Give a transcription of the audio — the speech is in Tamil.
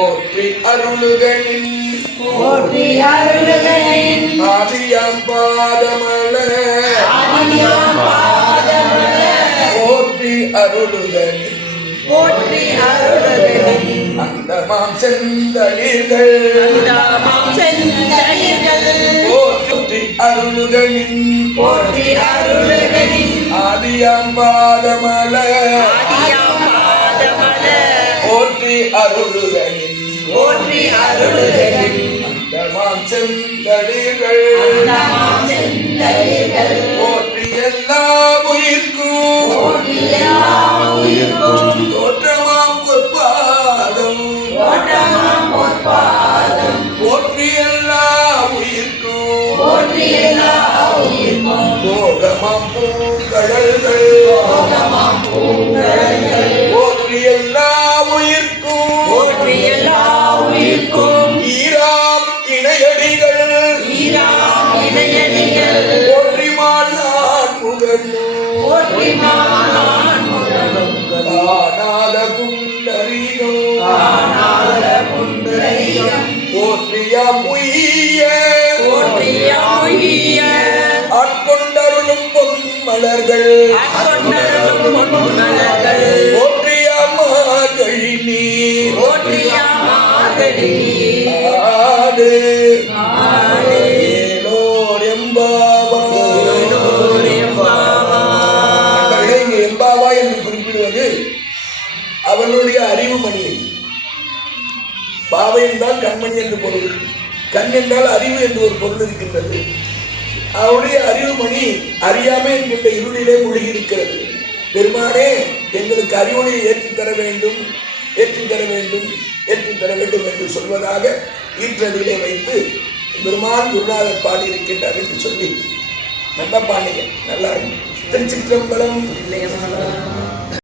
போற்றி அருளுகனின் போற்றி அருளுகனின் ஆதியாம் பாதமலர் போற்றி அருளுகனின் போற்றி அருளுகனின் அந்தமாம் செந்தளிர்கள் போற்றி அருளுகனின் போற்றி அருளுகனின் ஆதியாம் பாதமலர் போற்றி அருளுகனின் போற்றி அருளுகனின் அந்தமாம் செந்தளிர்கள் போற்றி எல்லா உயிர்க்கும் தோற்றமாம் பொற்பாதம் போற்றி எல்லா உயிர்க்கும் போகமாம் பூங்கடல்கள் போற்றி எல்லா உயிர்க்கும் ஈராம் இணையடிகள் போற்றிமால் நான் புகழும் காணாத குண்டரிகம் போற்றியாம் உய்ய ஆட்கொண்டருளும் பொன்மலர்கள் போற்றியாம் மார்கழி நீர் ஆடு ஏலோர் எம்பாவா என்று குறிப்பிடுவது அவர்களுடைய அறிவு மணியை. பாவை என்றால் கண்மணி என்று பொருள், கண் என்றால் அறிவு என்று ஒரு பொருள் இருக்கின்றது. அவருடைய அறிவு மணி அறியாமை என்கின்ற இருளிலே மூழ்கியிருக்கிறது. பெருமானே, எங்களுக்கு அறிவுரையை ஏற்றித்தர வேண்டும் என்று சொல்வதாக ஈற்றடியிலே வைத்து பெருமான் குருநாதர் பாடியிருக்கின்றார் என்று சொல்லி நல்லா பாண்டிங்க. நல்லா இருக்கு. திருச்சிற்றம்பலம்.